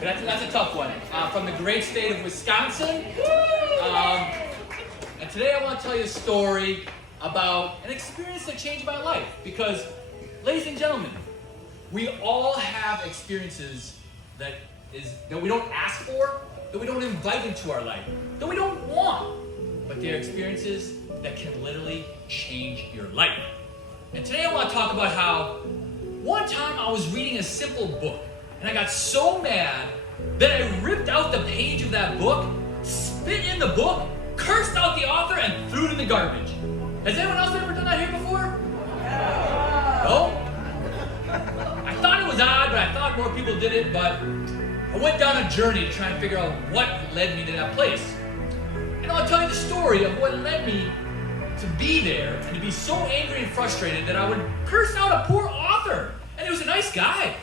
That's a tough one. From the great state of Wisconsin. And today I want to tell you a story about an experience that changed my life. Because, ladies and gentlemen, we all have experiences that we don't ask for, that we don't invite into our life, that we don't want. But they're experiences that can literally change your life. And today I want to talk about how one time I was reading a simple book, and I got so mad that I ripped out the page of that book, spit in the book, cursed out the author, and threw it in the garbage. Has anyone else ever done that here before? No? I thought it was odd, but I thought more people did it, but I went down a journey to try and figure out what led me to that place. And I'll tell you the story of what led me to be there and to be so angry and frustrated that I would curse out a poor author. And he was a nice guy.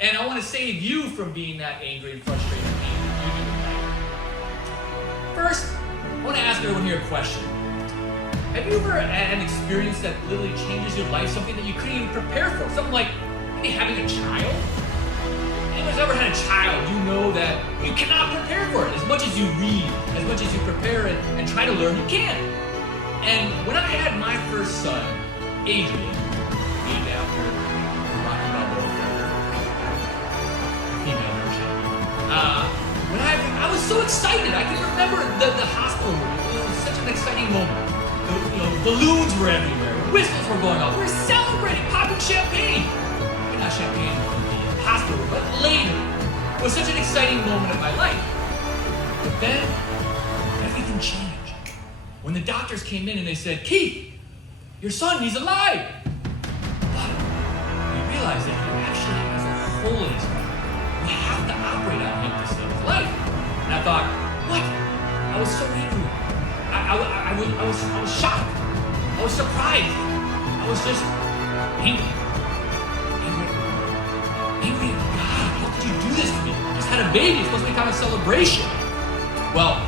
And I want to save you from being that angry and frustrated. First, I want to ask everyone here a question. Have you ever had an experience that literally changes your life, something that you couldn't even prepare for? Something like maybe having a child? Anyone's ever had a child, you know that you cannot prepare for it. As much as you read, as much as you prepare and try to learn, you can't. And when I had my first son, Adrian, named after Rocky Balboa, female version, when I was so excited. I can remember the hospital room. It was such an exciting moment. Balloons were everywhere. Whistles were going off. We were celebrating, popping champagne. Not champagne in the hospital, but later. It was such an exciting moment of my life. But then, everything changed. When the doctors came in and they said, "Keith, your son, he's alive." But we realized that he actually has a hole in his heart. We have to operate on him to save his life. And I thought, what? I was so angry. I was shocked. I was surprised. I was just angry. Angry at God. How could you do this to me? I just had a baby. It's supposed to be kind of a celebration. Well,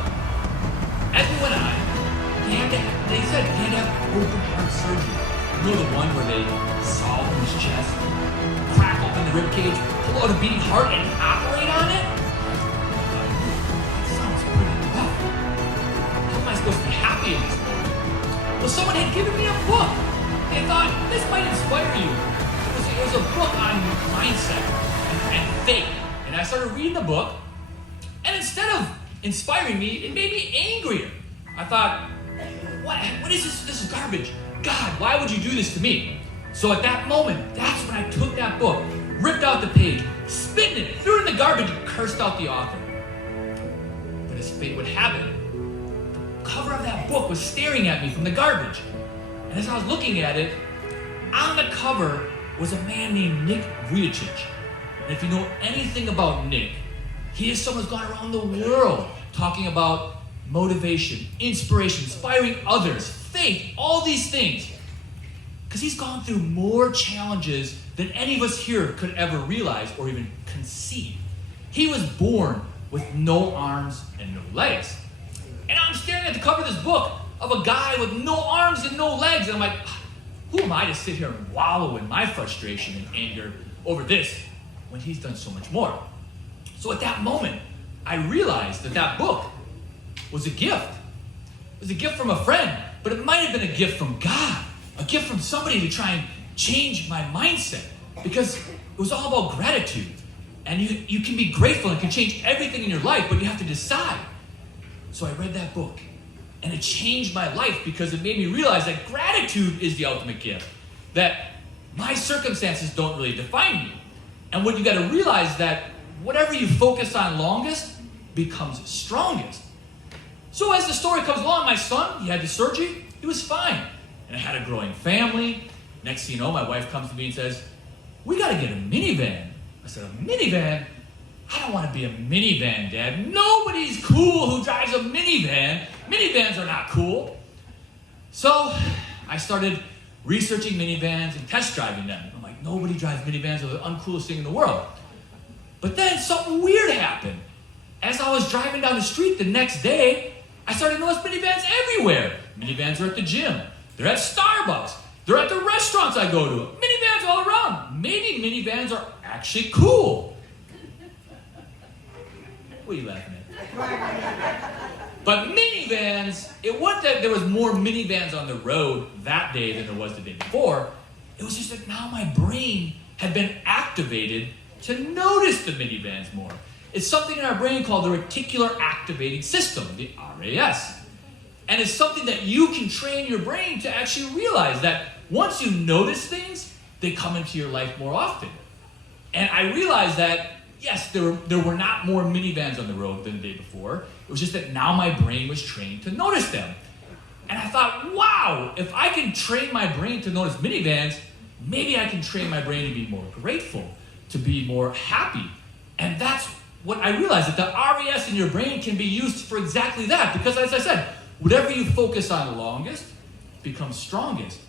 as we went on, they said he had to have open heart surgery. You know the one where they saw in his chest, crack open the ribcage, pull out a beating heart, and operate on it? That sounds pretty rough. How am I supposed to be happy in this moment? Well, someone had given me a book. They thought, this might inspire you. It was a book on mindset and faith. And I started reading the book, and instead of inspiring me, it made me angrier. I thought, what is this? This is garbage. God, why would you do this to me? So at that moment, that's when I took that book, ripped out the page, spit in it, threw it in the garbage, and cursed out the author. But as fate would have it, the cover of that book was staring at me from the garbage. And as I was looking at it, on the cover was a man named Nick Vujicic. And if you know anything about Nick, he is someone who's gone around the world talking about motivation, inspiration, inspiring others, faith, all these things. Because he's gone through more challenges than any of us here could ever realize or even conceive. He was born with no arms and no legs. And I'm staring at the cover of this book of a guy with no arms and no legs. And I'm like, who am I to sit here and wallow in my frustration and anger over this when he's done so much more? So at that moment, I realized that book was a gift. It was a gift from a friend, but it might have been a gift from God, a gift from somebody to try and change my mindset, because it was all about gratitude. And you can be grateful and can change everything in your life, but you have to decide. So I read that book, and it changed my life because it made me realize that gratitude is the ultimate gift, that my circumstances don't really define me. And what you got to realize that whatever you focus on longest becomes strongest. So as the story comes along, my son, he had the surgery, he was fine. And I had a growing family. Next thing you know, my wife comes to me and says, "We got to get a minivan." I said, "A minivan? I don't want to be a minivan, Dad. Nobody's cool who drives a minivan. Minivans are not cool." So I started researching minivans and test driving them. I'm like, nobody drives minivans. They're the uncoolest thing in the world. But then something weird happened. As I was driving down the street the next day, I started to notice minivans everywhere. Minivans are at the gym. They're at Starbucks. They're at the restaurants I go to. Minivans all around. Maybe minivans are actually cool. What are you laughing at? But minivans, it wasn't that there was more minivans on the road that day than there was the day before. It was just that now my brain had been activated to notice the minivans more. It's something in our brain called the reticular activating system, the RAS. And it's something that you can train your brain to actually realize that once you notice things, they come into your life more often. And I realized that, yes, there were not more minivans on the road than the day before. It was just that now my brain was trained to notice them. And I thought, wow, if I can train my brain to notice minivans, maybe I can train my brain to be more grateful, to be more happy. And that's what I realized, that the RAS in your brain can be used for exactly that. Because as I said, whatever you focus on longest becomes strongest.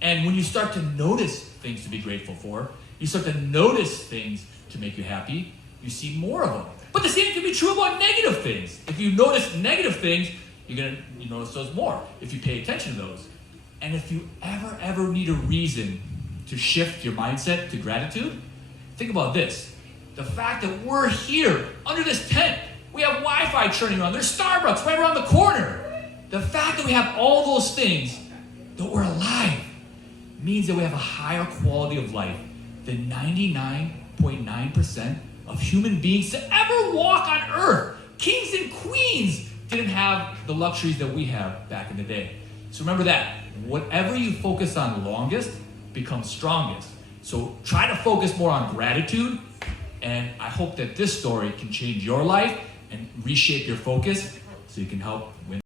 And when you start to notice things to be grateful for, you start to notice things to make you happy, you see more of them. But the same can be true about negative things. If you notice negative things, you notice those more if you pay attention to those. And if you ever need a reason to shift your mindset to gratitude, think about this. The fact that we're here under this tent, we have Wi-Fi churning on, there's Starbucks right around the corner. The fact that we have all those things, that we're alive, means that we have a higher quality of life than 99.9% of human beings to ever walk on earth. Kings and queens didn't have the luxuries that we have back in the day. So remember that. Whatever you focus on longest becomes strongest. So try to focus more on gratitude, and I hope that this story can change your life and reshape your focus so you can help win.